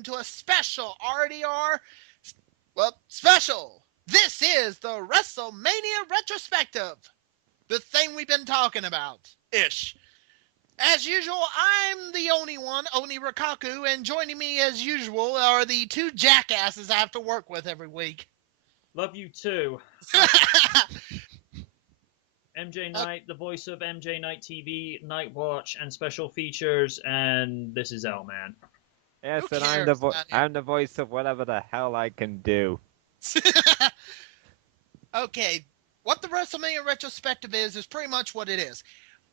welcome to a special RDR, special. This is the Wrestlemania Retrospective, the thing we've been talking about, ish. As usual, I'm the only one, Oni Rikaku, and joining me as usual are the two jackasses I have to work with every week. Love you too. MJ Knight, the voice of MJ Knight TV, Night Watch, and special features, and this is L-Man. Yes, Who and cares I'm the voice of whatever the hell I can do. Okay, what the WrestleMania Retrospective is pretty much what it is.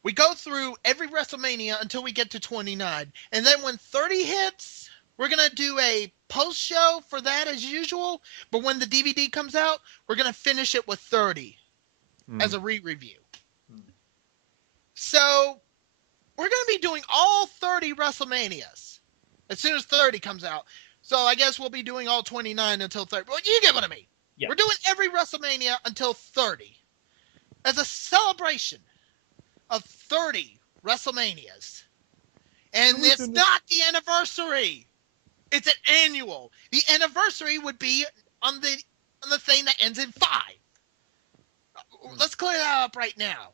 We go through every WrestleMania until we get to 29, and then when 30 hits, we're going to do a post-show for that as usual, but when the DVD comes out, we're going to finish it with 30 as a re-review. So, we're going to be doing all 30 WrestleManias as soon as 30 comes out. So, I guess we'll be doing all 29 until 30. Well, you get what I mean. Yep. We're doing every WrestleMania until 30 as a celebration of 30 WrestleManias. And it's not the anniversary. It's an annual. The anniversary would be on the thing that ends in 5. Let's clear that up right now.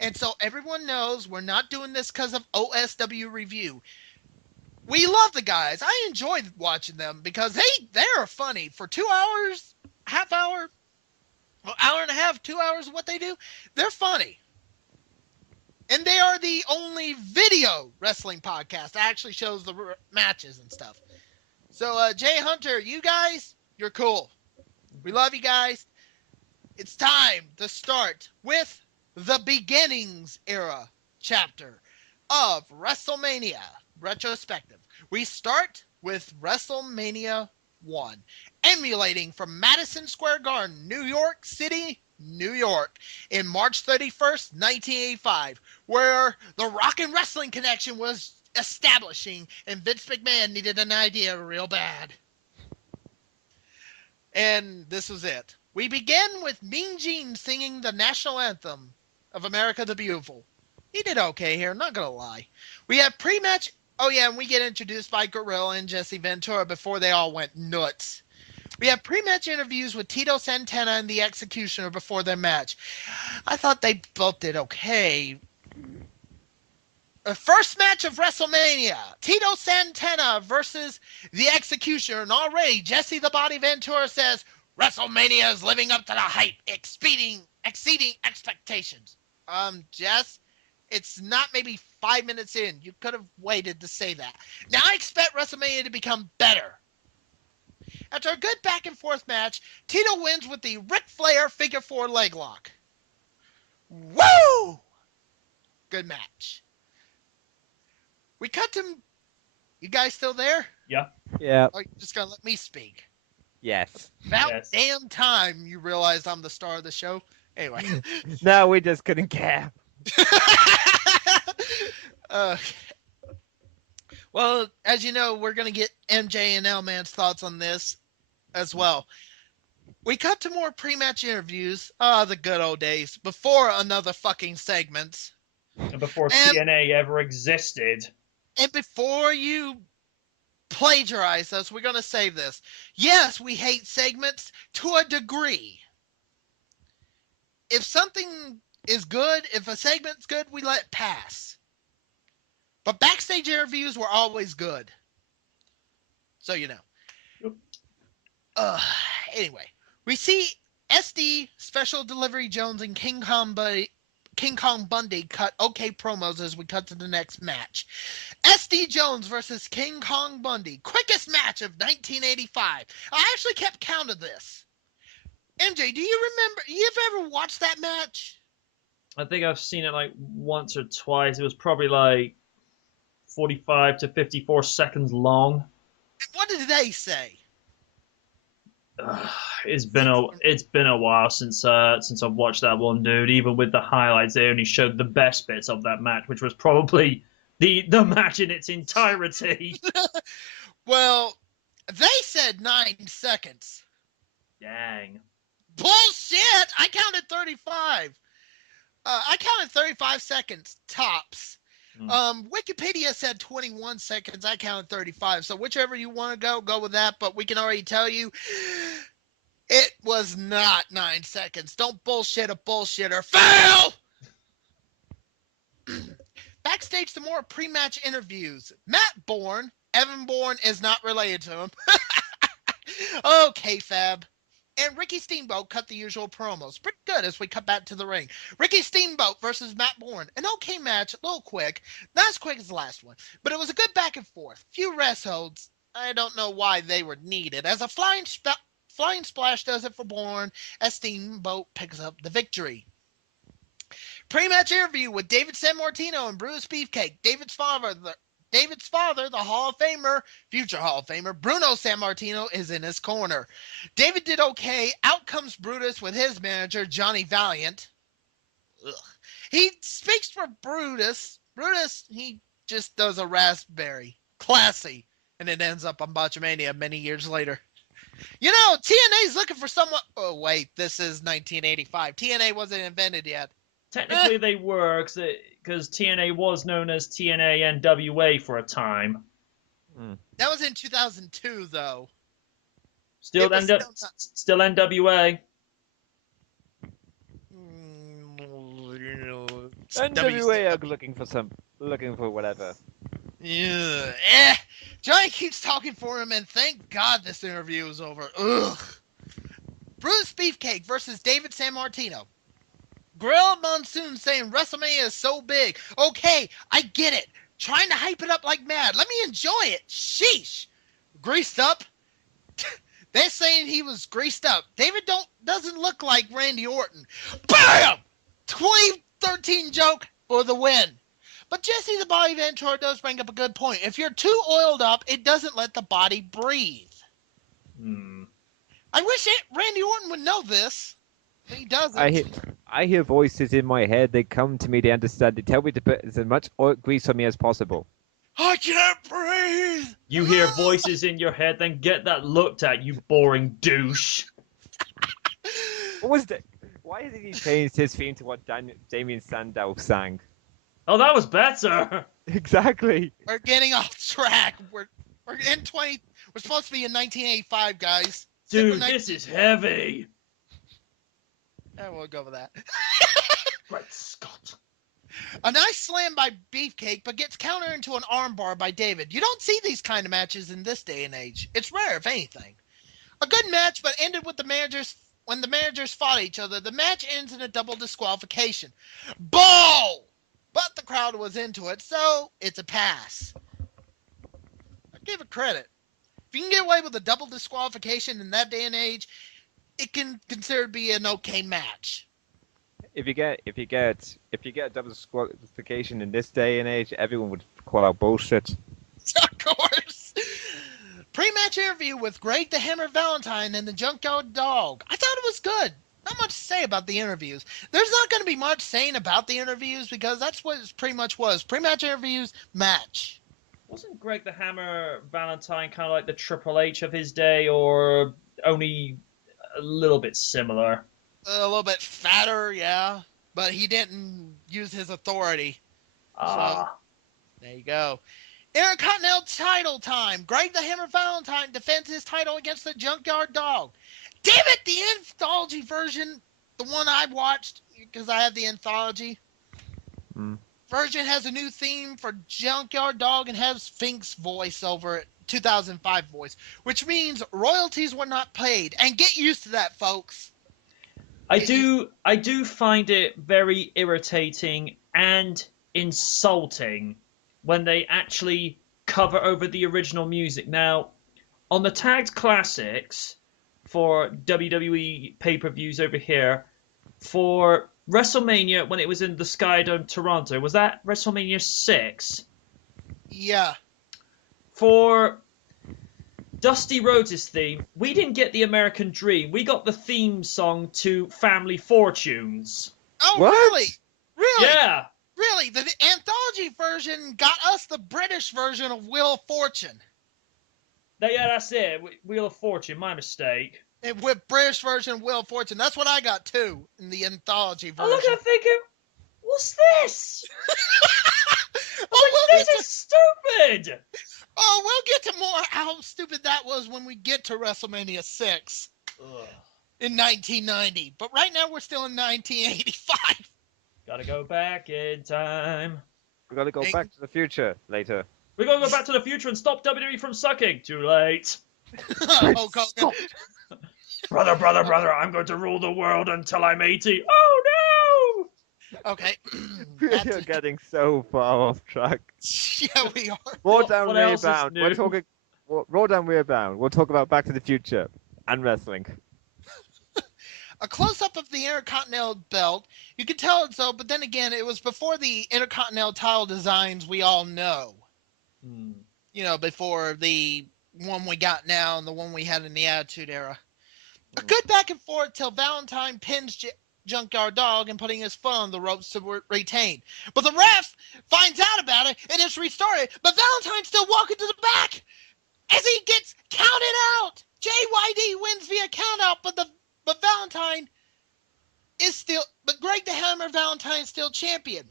And so everyone knows we're not doing this because of OSW Review. We love the guys. I enjoy watching them because they're funny. For 2 hours, half hour, hour and a half, 2 hours of what they do, they're funny. And they are the only video wrestling podcast that actually shows the matches and stuff. So, Jay Hunter, you guys, you're cool. We love you guys. It's time to start with the beginnings era chapter of WrestleMania Retrospective. We start with WrestleMania 1, emulating from Madison Square Garden, New York City, New York, in March 31st, 1985, where the Rock and Wrestling connection was establishing and Vince McMahon needed an idea real bad. And this was it. We begin with Mean Gene singing the national anthem of America the Beautiful. He did okay here, not gonna lie. We have pre-match. Oh yeah, and we get introduced by Gorilla and Jesse Ventura before they all went nuts. We have pre-match interviews with Tito Santana and the Executioner before their match. I thought they both did okay. The first match of WrestleMania, Tito Santana versus the Executioner, and already Jesse the Body Ventura says, WrestleMania is living up to the hype, exceeding expectations. Jess, it's not maybe 5 minutes in. You could have waited to say that. Now I expect WrestleMania to become better. After a good back and forth match, Tito wins with the Ric Flair figure 4 leg lock. Woo! Good match. We cut to... You guys still there? Yeah. Yeah. Oh, you're just gonna let me speak. Yes. About damn time you realized I'm the star of the show. Anyway. No, we just couldn't care. Well, as you know, we're going to get MJ and L-Man's thoughts on this as well. We cut to more pre-match interviews. The good old days. Before another fucking segment. And before TNA ever existed. And before you plagiarize us, we're going to say this. Yes, we hate segments to a degree. If something is good, if a segment's good, we let it pass. But backstage interviews were always good. So you know. Anyway, we see SD, Special Delivery Jones, and King Kong Bundy cut okay promos as we cut to the next match. SD Jones versus King Kong Bundy. Quickest match of 1985. I actually kept count of this. MJ, do you remember? You've ever watched that match? I think I've seen it like once or twice. It was probably like 45 to 54 seconds long. What did they say? It's been a while since I've watched that one, dude. Even with the highlights, they only showed the best bits of that match, which was probably the match in its entirety. Well, they said 9 seconds. Dang. Bullshit! I counted 35. I counted 35 seconds tops. Wikipedia said 21 seconds. I counted 35. So whichever you want to go with that. But we can already tell you it was not 9 seconds. Don't bullshit a bullshitter. Fail! Backstage, some more pre-match interviews. Matt Bourne. Evan Bourne is not related to him. Okay, Fab. And Ricky Steamboat cut the usual promos. Pretty good as we cut back to the ring. Ricky Steamboat versus Matt Bourne. An okay match, a little quick. Not as quick as the last one, but it was a good back and forth. Few rest holds. I don't know why they were needed, as a flying splash does it for Bourne, as Steamboat picks up the victory. Pre-match interview with David Sammartino and Bruce Beefcake. David's father, the Hall of Famer, future Hall of Famer, Bruno Sammartino, is in his corner. David did okay. Out comes Brutus with his manager, Johnny Valiant. Ugh. He speaks for Brutus. Brutus, he just does a raspberry. Classy. And it ends up on Botchamania many years later. You know, TNA's looking for someone... Oh, wait, this is 1985. TNA wasn't invented yet. Technically, they were, because TNA was known as TNA NWA for a time. That was in 2002, though. Still NWA. NWA are looking for whatever. Yeah. Johnny keeps talking for him, and thank God this interview is over. Ugh. Bruce Beefcake versus David Sammartino. Gorilla Monsoon saying WrestleMania is so big. Okay, I get it. Trying to hype it up like mad. Let me enjoy it. Sheesh. Greased up. They're saying he was greased up. David doesn't look like Randy Orton. BAM! 2013 joke for the win. But Jesse the Body Ventura does bring up a good point. If you're too oiled up, it doesn't let the body breathe. I wish Randy Orton would know this. But he doesn't. I hear voices in my head. They come to me. They understand. They tell me to put as much oil grease on me as possible. I can't breathe. You hear voices in your head, then get that looked at, you boring douche. What was that? Why hasn't he changed his theme to what Damien Sandow sang? Oh, that was better. Exactly. We're getting off track. We're in 20. We're supposed to be in 1985, guys. Dude, this is heavy. We'll go with that. Great Scott. A nice slam by Beefcake, but gets countered into an armbar by David. You don't see these kind of matches in this day and age. It's rare, if anything. A good match, but ended with when the managers fought each other. The match ends in a double disqualification. Bull! But the crowd was into it, so it's a pass. I give it credit. If you can get away with a double disqualification in that day and age, it can consider to be an okay match. If you get a double disqualification in this day and age, everyone would call out bullshit. Of course. Pre-match interview with Greg the Hammer Valentine and the Junkyard Dog. I thought it was good. Not much to say about the interviews. There's not going to be much saying about the interviews because that's what it pretty much was. Pre-match interviews, match. Wasn't Greg the Hammer Valentine kind of like the Triple H of his day, or only a little bit similar? A little bit fatter, yeah. But he didn't use his authority. So, there you go. Intercontinental title time. Greg the Hammer Valentine defends his title against the Junkyard Dog. Damn it, the anthology version, the one I watched, because I have the anthology version, has a new theme for Junkyard Dog and has Fink's voice over it, 2005 voice, which means royalties were not paid. And get used to that, folks. I do find it very irritating and insulting when they actually cover over the original music. Now, on the tagged classics for WWE pay-per-views over here, for WrestleMania, when it was in the Skydome Toronto, was that WrestleMania 6? Yeah. For Dusty Rhodes' theme, we didn't get the American Dream. We got the theme song to Family Fortunes. Oh, What? really? Really? Yeah. Really? The anthology version got us the British version of Wheel of Fortune. Yeah, that's it. Wheel of Fortune, my mistake. With British version of Wheel of Fortune. That's what I got, too, in the anthology I version. look at it thinking, what's this? stupid! Oh, we'll get to more how stupid that was when we get to WrestleMania 6 Ugh. in 1990. But right now we're still in 1985. Gotta go back in time. We gotta go back to the future later. We're gonna go back to the future and stop WWE from sucking. Too late. Hulk Hogan. Brother, I'm going to rule the world until I'm 80. Oh Okay. You're getting so far off track. Yeah, we are. Raw Down what else is Rebound. We're new? talking Raw Down Rebound. We'll talk about Back to the Future and wrestling. A close-up of the Intercontinental belt. You could tell it's so, but then again, it was before the Intercontinental title designs we all know. no! You know, before the one we got now and the one we had in the Attitude Era. A good back and forth till Valentine pins Junkyard Dog and putting his foot on the ropes to retain. But the ref finds out about it and it's restarted, but Valentine's still walking to the back as he gets counted out. JYD wins via countout, but Valentine is still, but Greg the Hammer Valentine is still champion.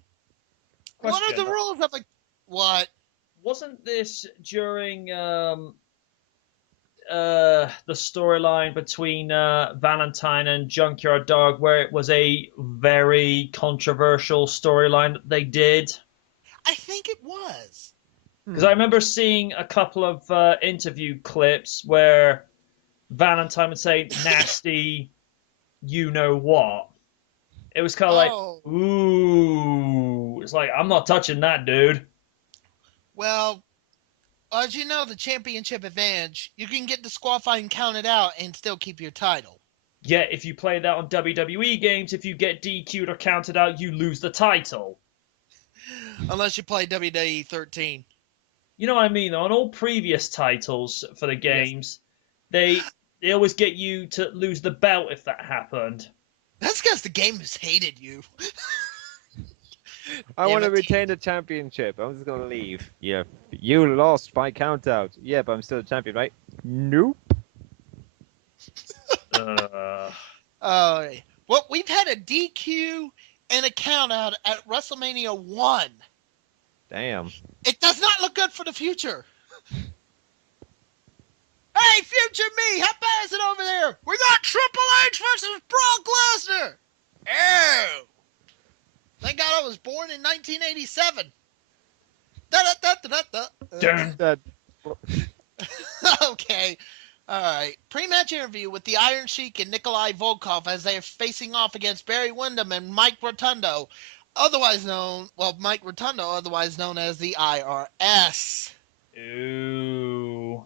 What are the rules of a what? Wasn't this during the storyline between Valentine and Junkyard Dog, where it was a very controversial storyline that they did? I think it was. Because I remember seeing a couple of interview clips where Valentine would say nasty, you know what. It was kind of like, ooh. It's like, I'm not touching that, dude. Well, as you know, the championship advantage, you can get disqualified and counted out and still keep your title. Yeah, if you play that on WWE games, if you get DQ'd or counted out, you lose the title. Unless you play WWE 13. You know what I mean, though? On all previous titles for the games, they always get you to lose the belt if that happened. That's because the game has hated you. I want to retain the championship. I'm just gonna leave. Yeah, you lost by countout. Yeah, but I'm still a champion, right? Nope. Well, we've had a DQ and a countout at WrestleMania 1. Damn. It does not look good for the future. Hey, future me, how bad is it over there? We got Triple H versus Brock Lesnar. Oh. Thank God I was born in 1987. Okay. All right. Pre-match interview with the Iron Sheik and Nikolai Volkov as they are facing off against Barry Windham and Mike Rotundo, Mike Rotundo, otherwise known as the IRS. Ooh.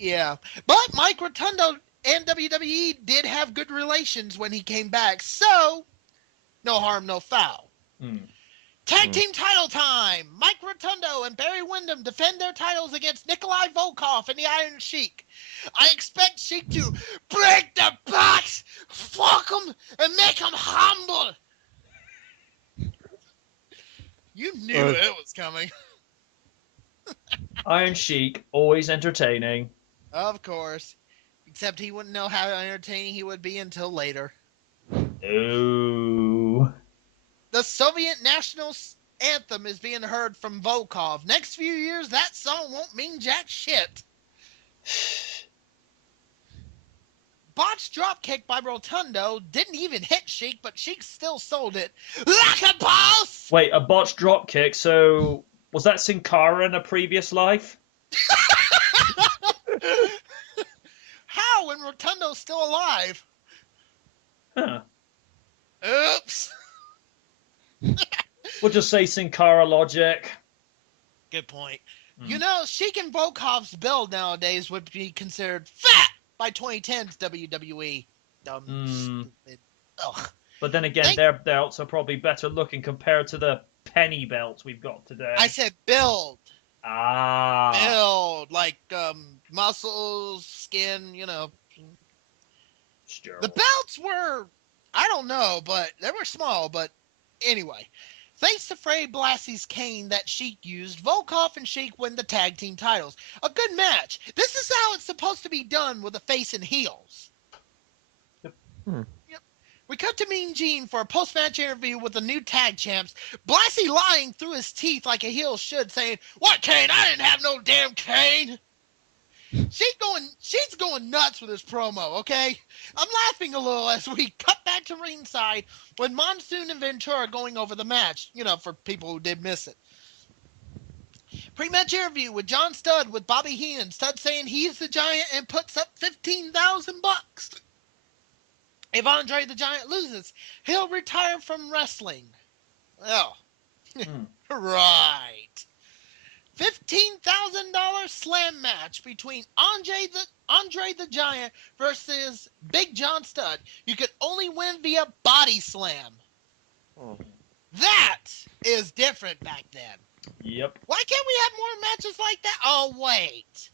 Yeah. But Mike Rotundo and WWE did have good relations when he came back, so no harm, no foul. Tag team title time! Mike Rotundo and Barry Windham defend their titles against Nikolai Volkov and the Iron Sheik. I expect Sheik to break the box, fuck him, and make him humble. You knew it was coming. Iron Sheik, always entertaining. Of course. Except he wouldn't know how entertaining he would be until later. Ooh. The Soviet national anthem is being heard from Volkov. Next few years, that song won't mean jack shit. Botched dropkick by Rotundo didn't even hit Sheik, but Sheik still sold it. Like a boss! Wait, a botched dropkick, so was that Sin Cara in a previous life? How when Rotundo's still alive? Huh. Oops. We'll just say Sin Cara logic. Good point. You know, Sheik and Volkov's build nowadays would be considered fat by 2010's WWE. Dumb, stupid. Ugh. But then again, their belts are probably better looking compared to the penny belts we've got today. I said build. Ah. Build. Like muscles, skin, you know. Sure. The belts were, I don't know, but they were small. But anyway, thanks to Frey Blassie's cane that Sheik used, Volkov and Sheik win the tag team titles. A good match. This is how it's supposed to be done with a face and heels. Yep. Yep. We cut to Mean Gene for a post-match interview with the new tag champs. Blassie lying through his teeth like a heel should, saying, "What, Kane? I didn't have no damn Kane." She's going nuts with this promo, okay? I'm laughing a little as we cut back to ringside when Monsoon and Ventura are going over the match, for people who did miss it. Pre-match interview with John Studd with Bobby Heenan. Studd saying he's the Giant and puts up $15,000. If Andre the Giant loses, he'll retire from wrestling. Oh, right. $15,000 slam match between Andre the Giant versus Big John Studd. You could only win via body slam. Oh. That is different back then. Yep. Why can't we have more matches like that? Oh, wait.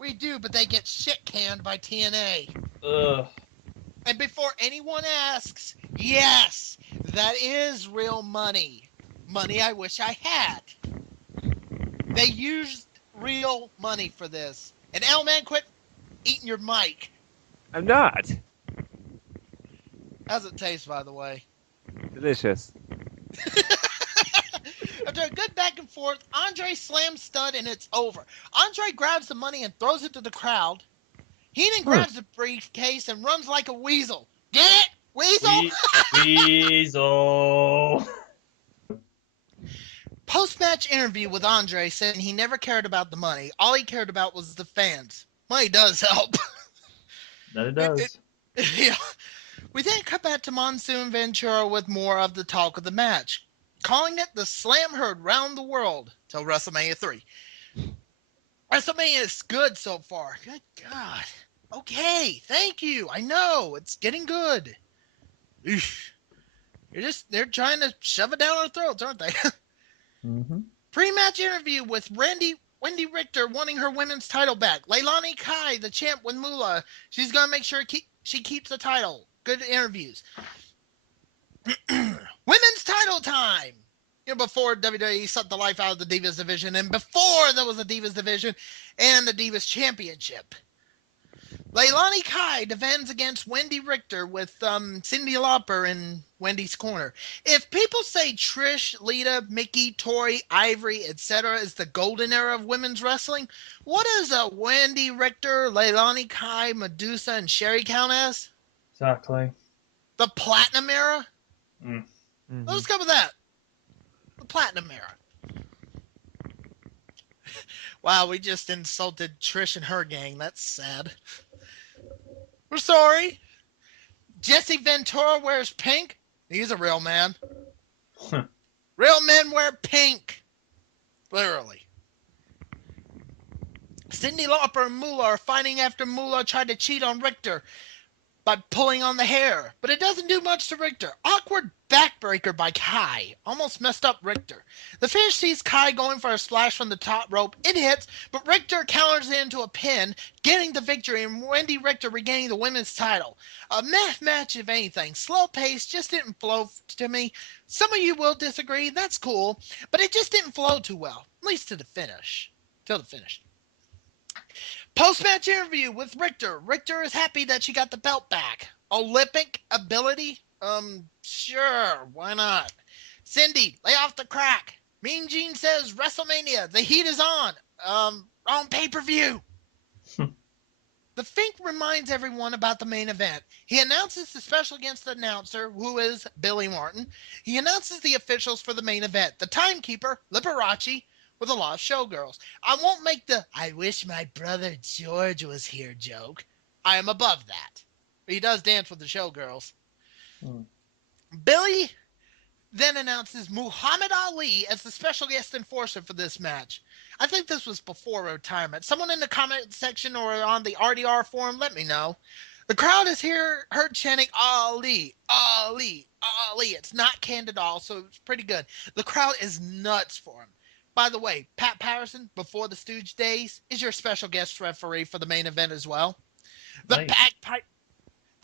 We do, but they get shit canned by TNA. Ugh. And before anyone asks, yes, that is real money. Money I wish I had. They used real money for this. And L-Man, quit eating your mic. I'm not. How's it taste, by the way? Delicious. After a good back and forth, Andre slams Studd and it's over. Andre grabs the money and throws it to the crowd. Heenan grabs the briefcase and runs like a weasel. Get it? Weasel? Weasel. Post-match interview with Andre saying he never cared about the money. All he cared about was the fans. Money does help. That it does. Yeah. We then cut back to Monsoon Ventura with more of the talk of the match, calling it the slam heard round the world till WrestleMania 3. WrestleMania is good so far. Good God. Okay, thank you. I know, it's getting good. Eesh. They're trying to shove it down our throats, aren't they? Mm-hmm. Pre-match interview with Wendy Richter wanting her women's title back. Leilani Kai, the champ with Moolah. She's going to make sure she keeps the title. Good interviews. Women's title time. Before WWE sucked the life out of the Divas division, and before there was a Divas division and the Divas championship. Leilani Kai defends against Wendy Richter with Cyndi Lauper in Wendy's corner. If people say Trish, Lita, Mickey, Tori, Ivory, etc. is the golden era of women's wrestling, what is a Wendy Richter, Leilani Kai, Medusa, and Sherry count as? Exactly. The Platinum era? Mm-hmm. Let's go with that. The Platinum era. Wow, we just insulted Trish and her gang. That's sad. We're sorry. Jesse Ventura wears pink. He's a real man. Real men wear pink. Literally. Cyndi Lauper and Moolah are fighting after Moolah tried to cheat on Richter by pulling on the hair, but it doesn't do much to Richter. Awkward backbreaker by Kai. Almost messed up Richter. The finish sees Kai going for a splash from the top rope. It hits, but Richter counters it into a pin, getting the victory, and Wendy Richter regaining the women's title. A meh match, if anything. Slow pace, just didn't flow to me. Some of you will disagree, that's cool, but it just didn't flow too well, at least to the finish. Till the finish. Post-match interview with Richter. Richter is happy that she got the belt back. Olympic ability? Sure, why not? Cyndi, lay off the crack. Mean Gene says WrestleMania, the heat is on. On pay-per-view. The Fink reminds everyone about the main event. He announces the special guest announcer, who is Billy Martin. He announces the officials for the main event. The timekeeper, Liberace, with a lot of showgirls. I won't make the "I wish my brother George was here" joke. I am above that. But he does dance with the showgirls. Billy then announces Muhammad Ali as the special guest enforcer for this match. I think this was before retirement. Someone in the comment section or on the RDR forum, let me know. The crowd is heard chanting Ali, Ali, Ali. It's not canned at all, so it's pretty good. The crowd is nuts for him. By the way, Pat Patterson, before the Stooge days, is your special guest referee for the main event as well. The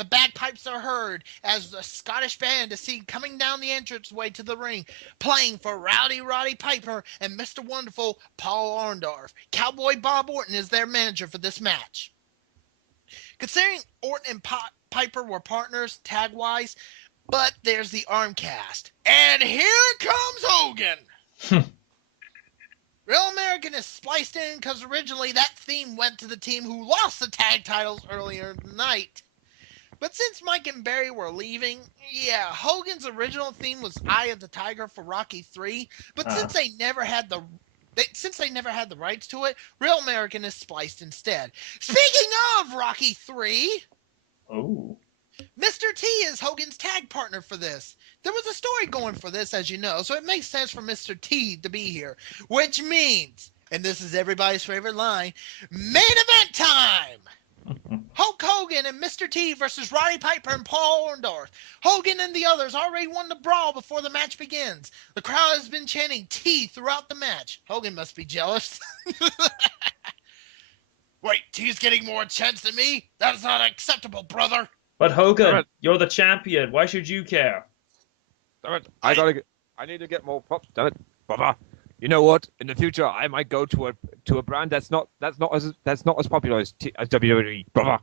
bagpipes are heard as the Scottish band is seen coming down the entranceway to the ring, playing for Rowdy Roddy Piper and Mr. Wonderful Paul Orndorff. Cowboy Bob Orton is their manager for this match. Considering Orton and Piper were partners tag-wise, but there's the arm cast. And here comes Hogan! Real American is spliced in because originally that theme went to the team who lost the tag titles earlier in the night. But since Mike and Barry were leaving, yeah, Hogan's original theme was Eye of the Tiger for Rocky 3, but since they never had the rights to it, Real American is spliced instead. Speaking of Rocky 3, Oh. Mr. T is Hogan's tag partner for this. There was a story going for this, as you know, so it makes sense for Mr. T to be here. Which means, and this is everybody's favorite line, main event time! Hulk Hogan and Mr. T versus Roddy Piper and Paul Orndorff. Hogan and the others already won the brawl before the match begins. The crowd has been chanting T throughout the match. Hogan must be jealous. Wait, T's getting more chance than me? That's not acceptable, brother. But Hogan, you're the champion. Why should you care? Damn it! I need to get more props. Damn it, brother. You know what? In the future, I might go to a brand that's not as popular as WWE, brother.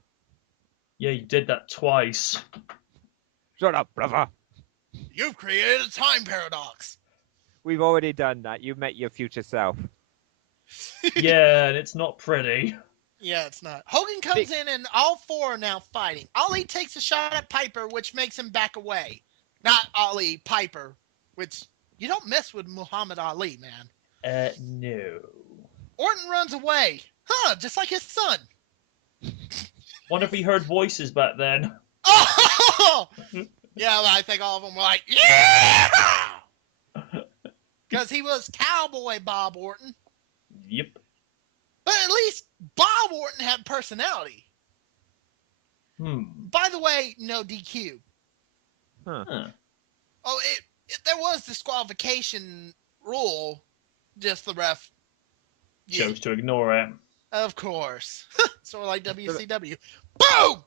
Yeah, you did that twice. Shut up, brother. You've created a time paradox. We've already done that. You met your future self. Yeah, and it's not pretty. Yeah, it's not. Hogan comes in and all four are now fighting. Ali takes a shot at Piper, which makes him back away. Not Ali, Piper, which you don't mess with Muhammad Ali, man. No. Orton runs away. Huh, just like his son. Wonder if he heard voices back then. Oh! Yeah, I think all of them were like, yeah! Because he was Cowboy Bob Orton. Yep. But at least Bob Orton had personality. By the way, no DQ. Huh. Oh, there was disqualification rule, just the ref chose to ignore it. Of course. Sort of like WCW. Boom!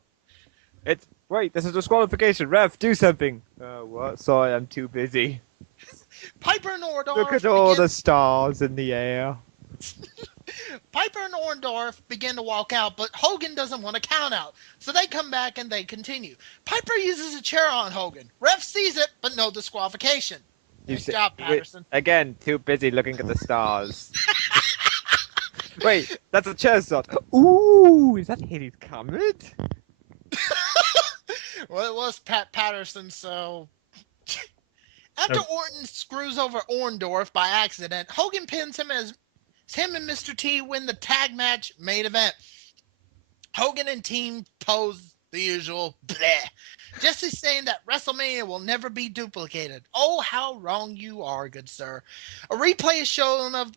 Wait, there's a disqualification. Ref, do something. What? Sorry, I'm too busy. Piper and Orndorff. Look at all the stars in the air. Piper and Orndorff begin to walk out, but Hogan doesn't want to count out. So they come back and they continue. Piper uses a chair on Hogan. Ref sees it, but no disqualification. Nice job, Patterson. Again, too busy looking at the stars. Wait, that's a chair shot. Ooh, is that Hades Comet? Well, it was Pat Patterson, so... After Orton screws over Orndorff by accident, Hogan pins him as him and Mr. T win the tag match main event. Hogan and team pose the usual bleh. Just as saying that WrestleMania will never be duplicated. Oh, how wrong you are, good sir. A replay is shown of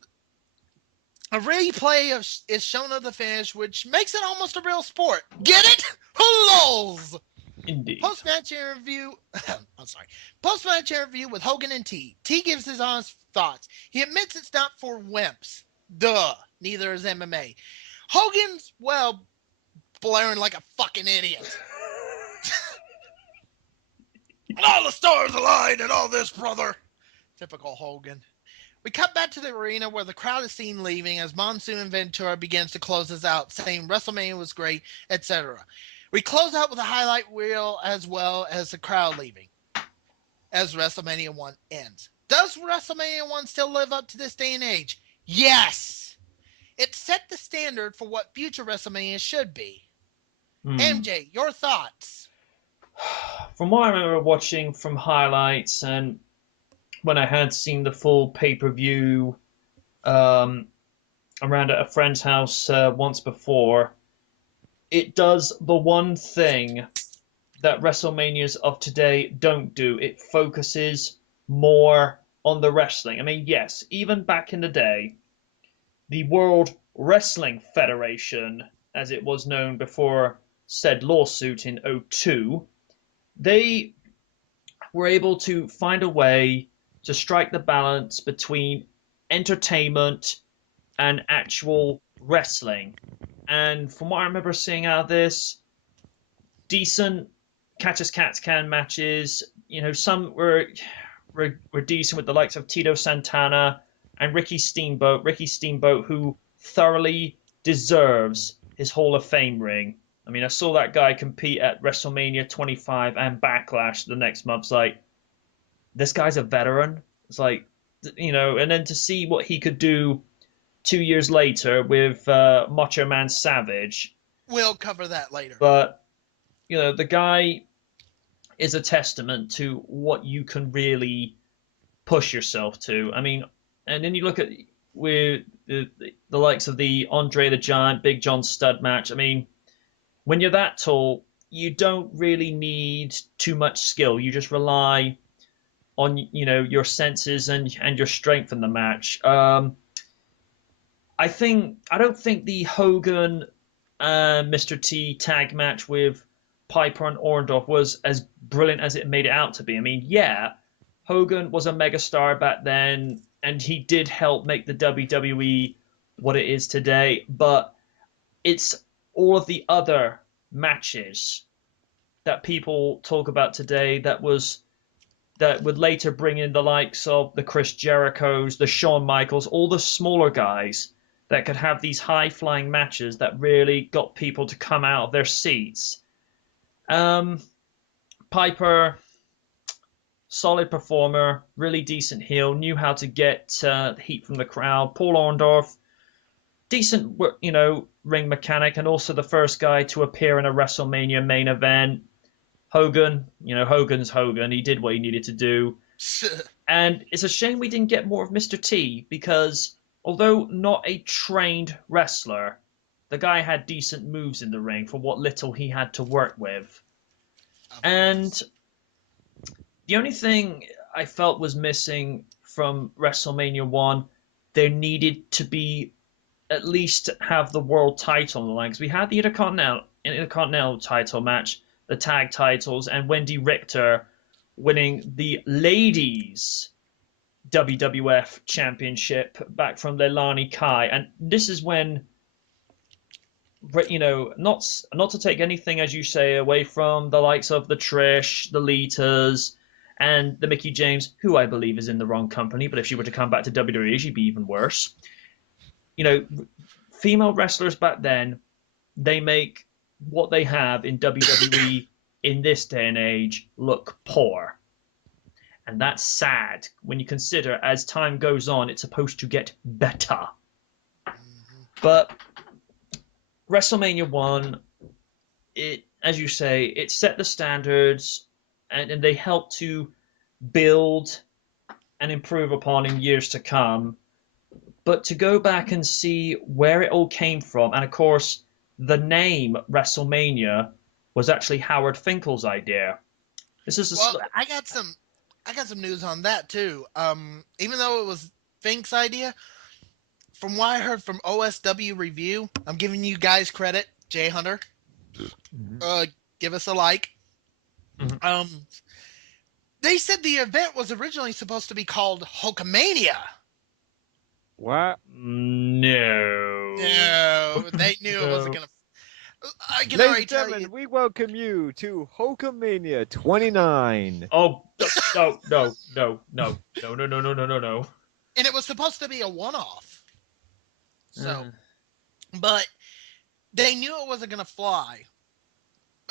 the finish, which makes it almost a real sport. Get it? Lols! Indeed. Post-match interview with Hogan and T. T gives his honest thoughts. He admits it's not for wimps. Duh. Neither is MMA. Hogan's, well, blaring like a fucking idiot. All the stars aligned and all this, brother. Typical Hogan. We cut back to the arena where the crowd is seen leaving as Monsoon and Ventura begins to close us out, saying WrestleMania was great, etc. We close out with a highlight reel as well as the crowd leaving as WrestleMania 1 ends. Does WrestleMania 1 still live up to this day and age? Yes! It set the standard for what future WrestleMania should be. MJ, your thoughts? From what I remember watching from highlights and when I had seen the full pay-per-view around at a friend's house once before, it does the one thing that WrestleManias of today don't do. It focuses more on the wrestling. I mean, yes, even back in the day, the World Wrestling Federation, as it was known before said lawsuit in 2002, they were able to find a way to strike the balance between entertainment and actual wrestling. And from what I remember seeing out of this, decent catch-as-catch-can matches. You know, some were decent with the likes of Tito Santana and Ricky Steamboat. Ricky Steamboat, who thoroughly deserves his Hall of Fame ring. I mean, I saw that guy compete at WrestleMania 25 and Backlash the next month. It's like, this guy's a veteran. It's like, and then to see what he could do 2 years later with Macho Man Savage. We'll cover that later. But, the guy is a testament to what you can really push yourself to. I mean, and then you look at with the likes of the Andre the Giant, Big John Studd match. I mean, when you're that tall, you don't really need too much skill. You just rely on your senses and your strength in the match. I don't think the Hogan Mr. T tag match with Piper and Orndorff was as brilliant as it made it out to be. I mean, yeah, Hogan was a megastar back then, and he did help make the WWE what it is today, but it's all of the other matches that people talk about today that would later bring in the likes of the Chris Jerichos, the Shawn Michaels, all the smaller guys that could have these high-flying matches that really got people to come out of their seats. Piper, solid performer, really decent heel, knew how to get the heat from the crowd. Paul Orndorff, decent, ring mechanic, and also the first guy to appear in a WrestleMania main event. Hogan, Hogan's Hogan. He did what he needed to do. And it's a shame we didn't get more of Mr. T, because although not a trained wrestler, the guy had decent moves in the ring for what little he had to work with. And the only thing I felt was missing from WrestleMania 1, there needed to be at least have the world title on the line. Because we had the Intercontinental title match, the tag titles, and Wendy Richter winning the ladies WWF Championship back from Leilani Kai. And this is when, not to take anything, as you say, away from the likes of the Trish, the Litas, and the Mickie James, who I believe is in the wrong company, but if she were to come back to WWE, she'd be even worse. Female wrestlers back then, they make what they have in WWE in this day and age look poor. And that's sad when you consider as time goes on, it's supposed to get better. But WrestleMania 1, as you say, it set the standards, and they helped to build and improve upon in years to come. But to go back and see where it all came from, and of course, the name WrestleMania was actually Howard Finkel's idea. I got some news on that too. Even though it was Fink's idea, from what I heard from OSW Review, I'm giving you guys credit, Jay Hunter. Give us a like. Mm-hmm. They said the event was originally supposed to be called Hulkamania. What? No, they knew it wasn't gonna. I can Ladies already and tell gentlemen, you. we welcome you to Hulkamania 29. Oh, no. And it was supposed to be a one-off. So, but they knew it wasn't gonna fly.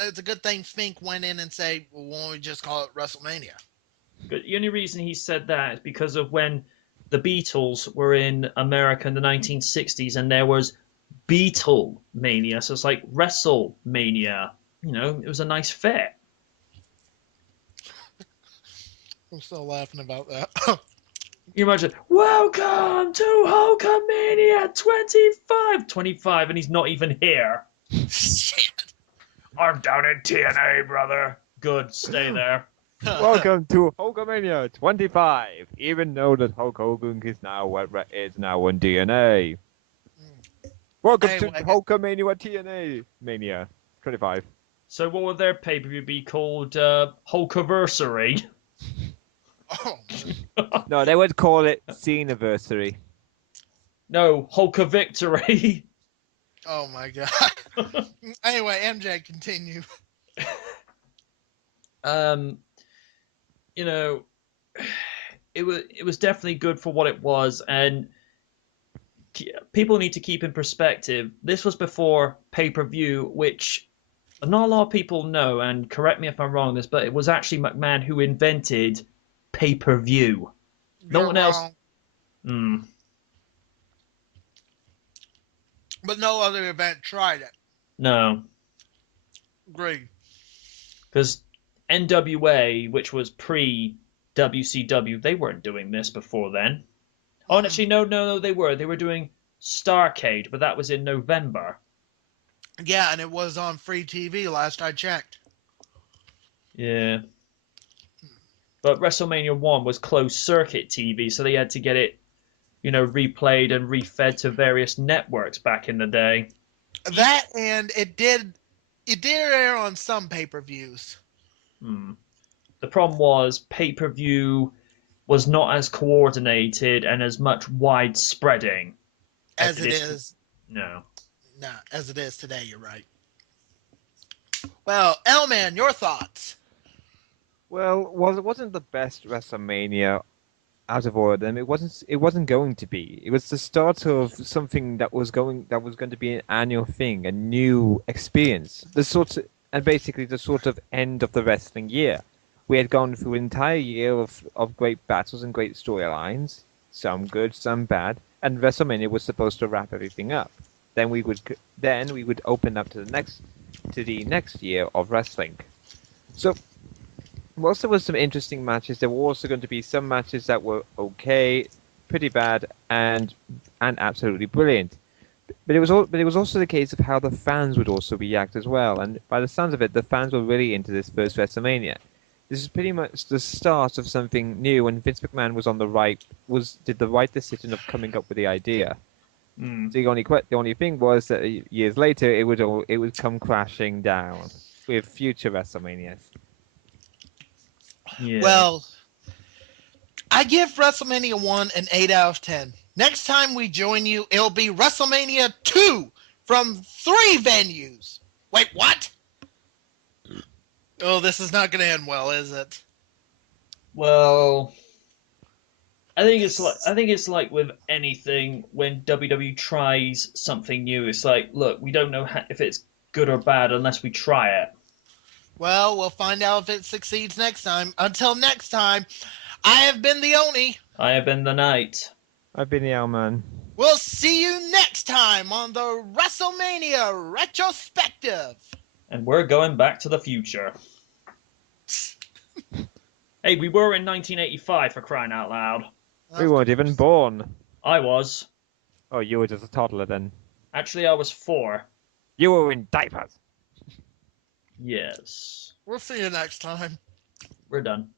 It's a good thing Fink went in and said, well, why don't we just call it WrestleMania? But the only reason he said that is because of when the Beatles were in America in the 1960s, and there was Beatlemania, so it's like WrestleMania. It was a nice fit. I'm still laughing about that. You imagine, welcome to Hulkamania 25, and he's not even here. Shit. I'm down in TNA, brother. Good, stay there. Welcome to Hulkamania 25. Even though that Hulk Hogan is now on DNA. Welcome to Hulkamania TNA Mania 25. So what would their pay-per-view be called? Hulkiversary? Oh. No, they would call it Ceniversary. No, Hulkavictory. Oh my god. Anyway, MJ, continue. It was definitely good for what it was, and people need to keep in perspective. This was before pay-per-view, which not a lot of people know, and correct me if I'm wrong on this, but it was actually McMahon who invented pay-per-view. No You're one else. wrong. Hmm. But no other event tried it. No, Agreed. because NWA, which was pre-WCW, they weren't doing this before then. Oh, and actually, no, they were. They were doing Starcade, but that was in November. Yeah, and it was on free TV last I checked. Yeah. But WrestleMania 1 was closed circuit TV, so they had to get it, replayed and refed to various networks back in the day. That and it did air on some pay-per-views. Hmm. The problem was pay-per-view was not as coordinated and as much widespreading as As it it is. is. No. No, as it is today, you're right. Well, L-Man, your thoughts? Well, it wasn't the best WrestleMania out of all of them. It wasn't going to be. It was the start of something that was going to be an annual thing, a new experience. And basically the sort of end of the wrestling year. We had gone through an entire year of great battles and great storylines, some good, some bad, and WrestleMania was supposed to wrap everything up. Then we would open up to the next year of wrestling. So whilst there was some interesting matches, there were also going to be some matches that were okay, pretty bad, and absolutely brilliant. But it was also the case of how the fans would also react as well. And by the sounds of it, the fans were really into this first WrestleMania. This is pretty much the start of something new, and Vince McMahon did the right decision of coming up with the idea. Hmm. The only thing was that years later it would come crashing down with future WrestleManias. Yeah. Well, I give WrestleMania 1 an 8 out of 10. Next time we join you, it'll be WrestleMania 2 from 3 venues. Wait, what? Oh, this is not going to end well, is it? Well, I think it's like with anything when WWE tries something new. It's like, look, we don't know if it's good or bad unless we try it. Well, we'll find out if it succeeds next time. Until next time, I have been the Oni. I have been the knight. I've been the Owlman. We'll see you next time on the WrestleMania Retrospective. And we're going back to the future. Hey, we were in 1985 for crying out loud. We weren't even born. I was. Oh, you were just a toddler then. Actually, I was 4. You were in diapers. Yes. We'll see you next time. We're done.